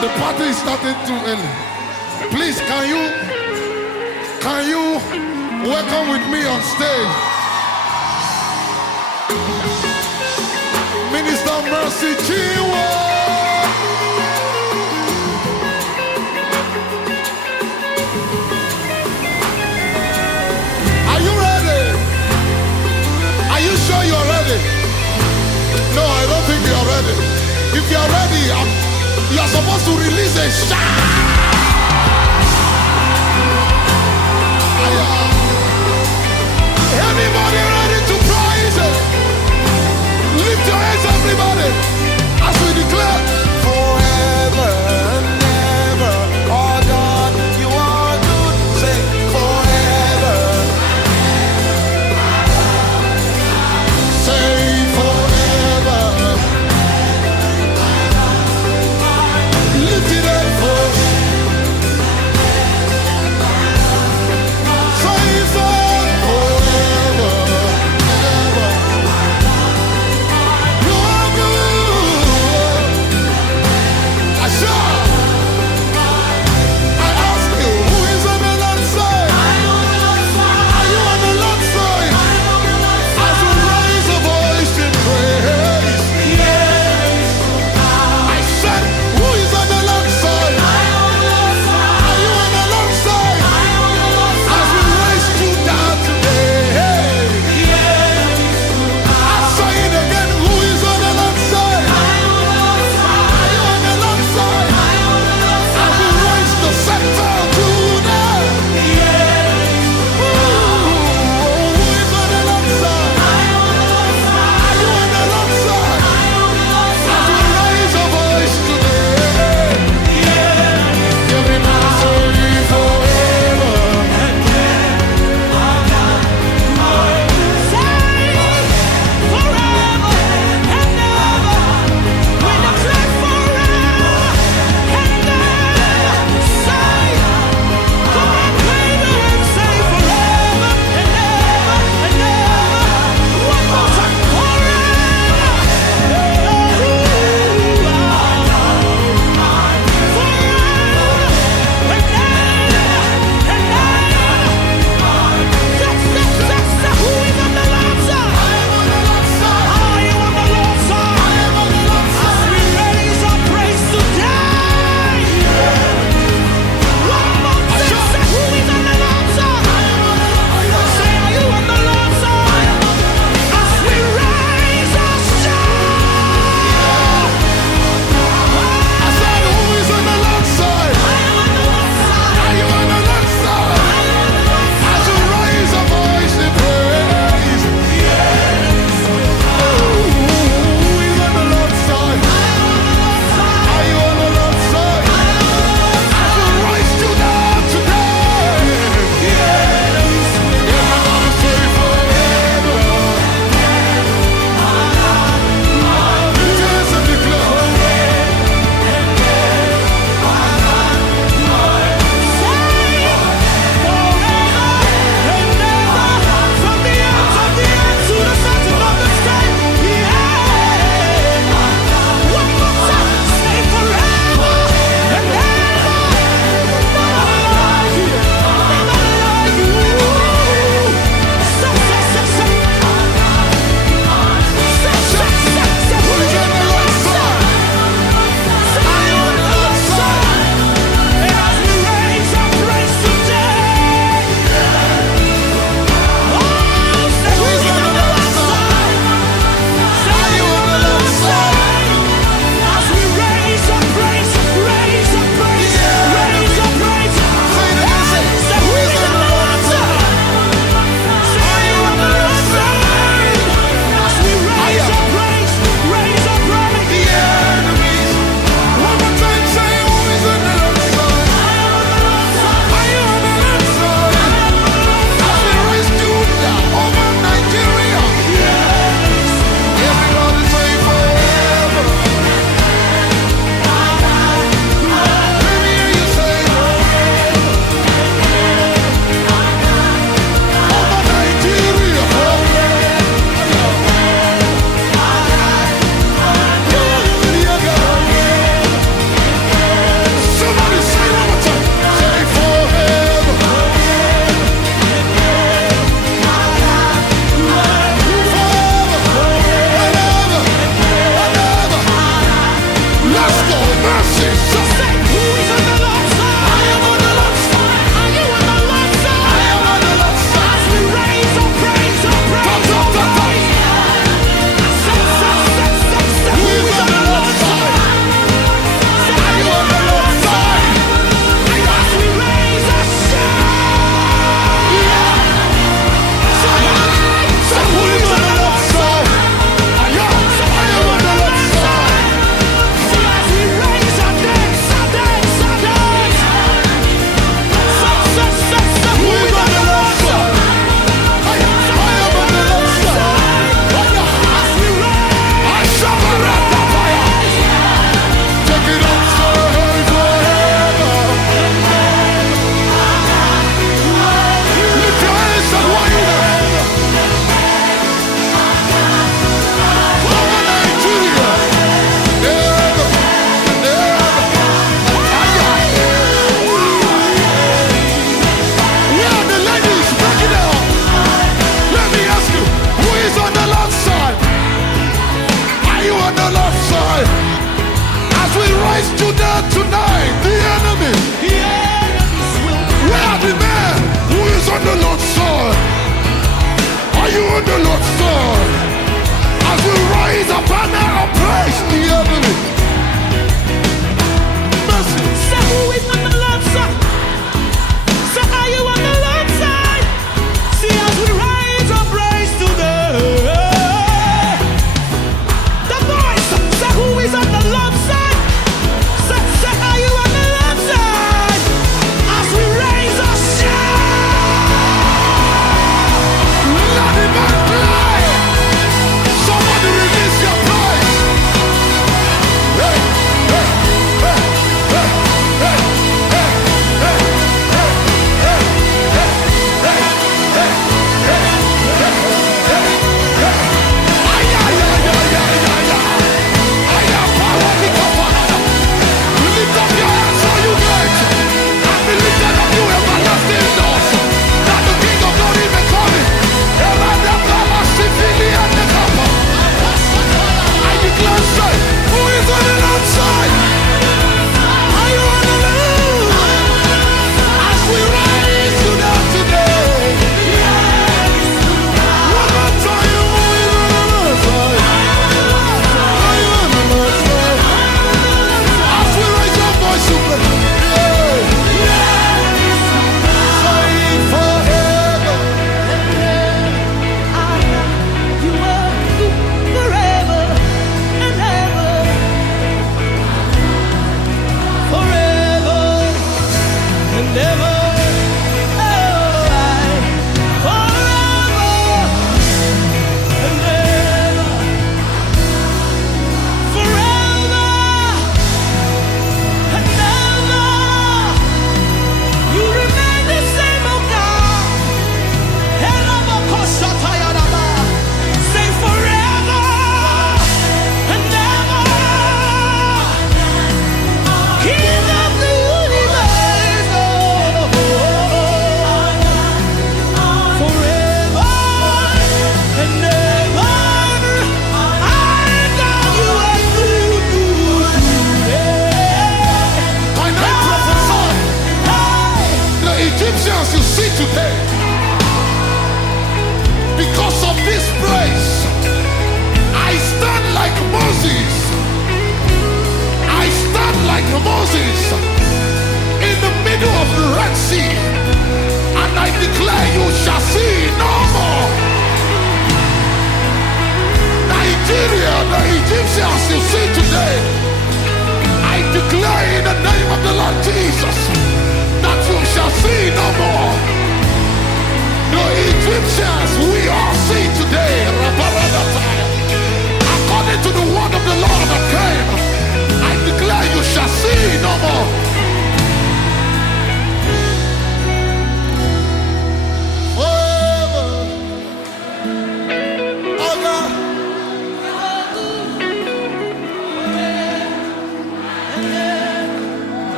The party is starting too early. Please, can you welcome with me on stage Minister Mercy Chinwo? Are you ready? Are you sure you're ready? No, I don't think you're ready. If you're ready, you're supposed to release a shout. Anybody ready to praise it? Lift your hands, everybody, as we declare forever and ever. Oh God, you are good. Say forever. Say forever. Lift it up forever. Mercy. Say, who is on the Lord's side? I am on the Lord's side. Are you on the Lord's side? I am on the Lord's side. As we raise our praise, our praise, our praise. Who is on the Lord's side? Are you on the Lord's side? As we raise our Say, who is on the Lord's side? I am on the Lord's side. as we raise our dance, our dance, our dance. Who is on the Lord's side? I am on the Lord's side. As we raise, I shall not wrap the fire. Take it up forever. Lift your hands and wave. Over Nigeria. Never, never. Where are the ladies? Break it down. Let me ask you, who is on the Lord's side? Are you on the Lord's side? As we rise Judah tonight, the enemy. the enemies will Where are the men? Who is on the Lord's side? Are you on the Lord's side? As we rise a banner of praise, the enemy. Mercy. say, who is on the Lord's side? Say, are you on the Lord's side? See, as we raise our praise today. The voice, say, who is on the Lord's side? Say, are you on the Lord's side? As we raise our Let the man fly. Somebody release your praise. Hey, hey, hey, hey, hey, hey, hey, hey, hey, hey, hey, hey. Ay, ay, ay, ay, ay, ay, ay. Ay, ay, power, lift up, Father. Lift up your hands, all you gates, and be lifted up, you everlasting doors. That the King of Glory may come in. Erada Brahma, Sifili, and the Kappa. I declare, say, who is on the Lord's side? Are you on the Lord? As we rise to that today. One more time, who is on the Lord's side? Are you on the Lord's side? As we raise our voice to pray. Say forever. You are forever and ever, forever and ever. You remain the same, oh God. Say forever and ever, King of the universe, forever and ever. I know you are good. And I prophesy, the Egyptians you see today, because of this praise, I stand like Moses. I stand like Moses in the middle of the Red Sea, and I declare you shall see no more. Nigeria, the Egyptians you see today, I declare in the name of the Lord Jesus that you shall see no more. The Egyptians we all see today, according to the word of the Lord that came, I declare you shall see no more. Forever. Oh God.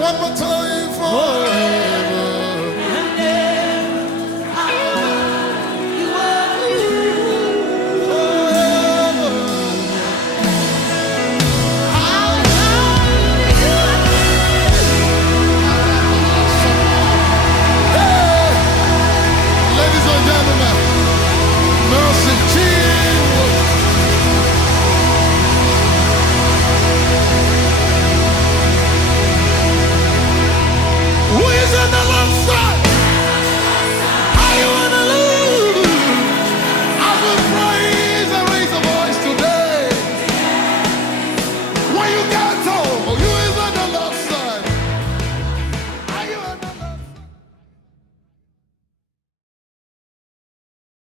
One more time for